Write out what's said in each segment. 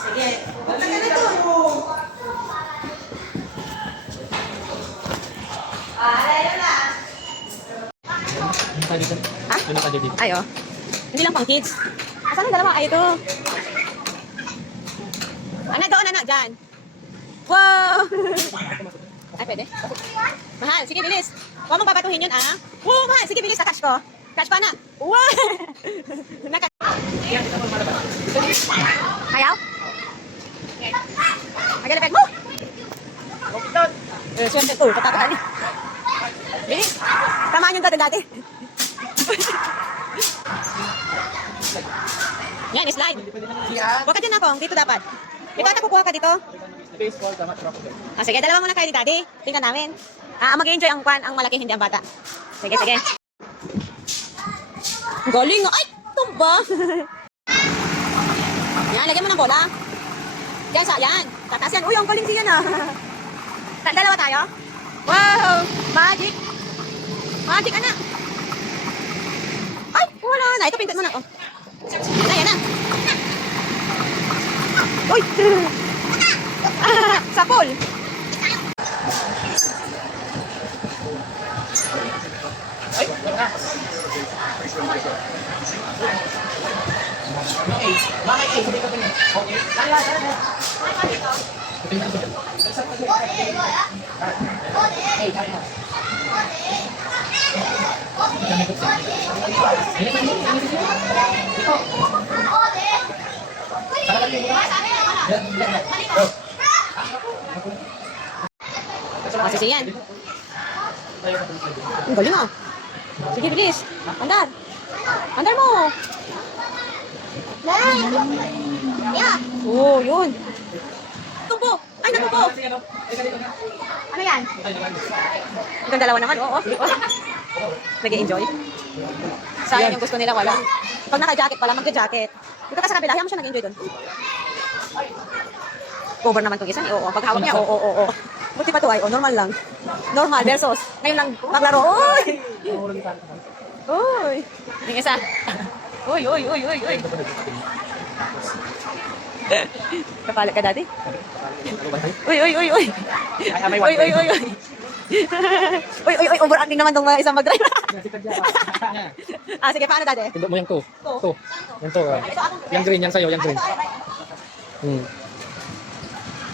Sige. Punta ka na doon. Ayun na. Ha? Ay, oh. Hindi lang pang kids. Asan ang dalawa? Ay, ito. Anak, doon, anak, dyan. Wow! Ay, pwede? Mahal, sige, bilis. Huwag mong babatuhin yun, ah. Wow, mahal, sige, bilis, catch ko. Catch ko, anak. Wow! Ayaw? Magalapit mo! Siyempre, katakot ali. Bilis! Tamaan yung dati. Yan, slide. Huwag ka dyan ako, dito dapat. Dito ata kukuha ka dito. Sige, dalawa muna kayo ni daddy. Tingnan namin. Mag-enjoy ang kwan, ang malaki, hindi ang bata. Sige. Galing! Ay! Tumba! Yan, lagyan mo ng bola. Yan. Tataas yan. Uy, ang galing siya na. Dalawa tayo. Wow! Magic! Magic, anak! Ay! Wala na. Ito, pintot mo na. Oh. Yan na. Uy! Sa pool! Ay! Masisi yan. Ang galing ah. Sige, bilis. Andar mo. Oh, yun. Tumbo. Ay, natumbo. Ano yan? Itong dalawa naman. Oo. Nag-i-enjoy. Sayang yung gusto nila wala. Pag naka-jacket pala, magja-jacket. Dito ka sa kabila, hayaan mo siya nag-enjoy doon. Cover naman itong isa. Oo. Pag hawak niya, oo. Buti pa ito ay, normal lang. Normal versus. Ngayon lang maglaro. Uy! Yung isa. Uy. Kapalit ka dati? Uy. Overacting naman itong isang mag-drive. Sige, paano dati? Tundok mo yung to. Yung to. Yung green, yung sayo, yung green.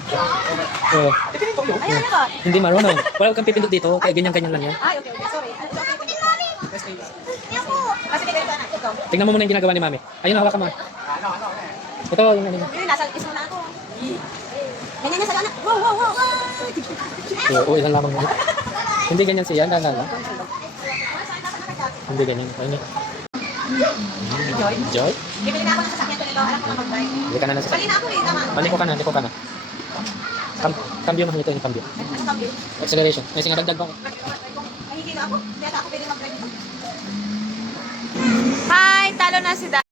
Ayun, ano ba? Hindi marunong. Wala kang pipindot dito, kaya ganyan-ganyan lang yan. Ay, okay. Sorry. Sige, ganito anak. Ito. Tingnan mo muna yung ginagawa ni Mami. Ayun, hawakan mo. Ito, yung ano. Yun, nasa ismo na ako. Ganyan niya sa anak. Wow. Oo, ilan lamang mo. Hindi ganyan siya, dahan lang. Hindi ganyan. Ayun. Joy? Bibili na ako ng sasakyan ko nito. Alam ko na mag-drive. Hindi ka na nasa. Bali na ako tama. Liko ka na. Cambio mo ito yung cambio. Ano cambio? Acceleration. May singadagdag ba? Mahihila ako. Hindi ata ako pwede mag-drive dito. Hi! Talo na si Dad.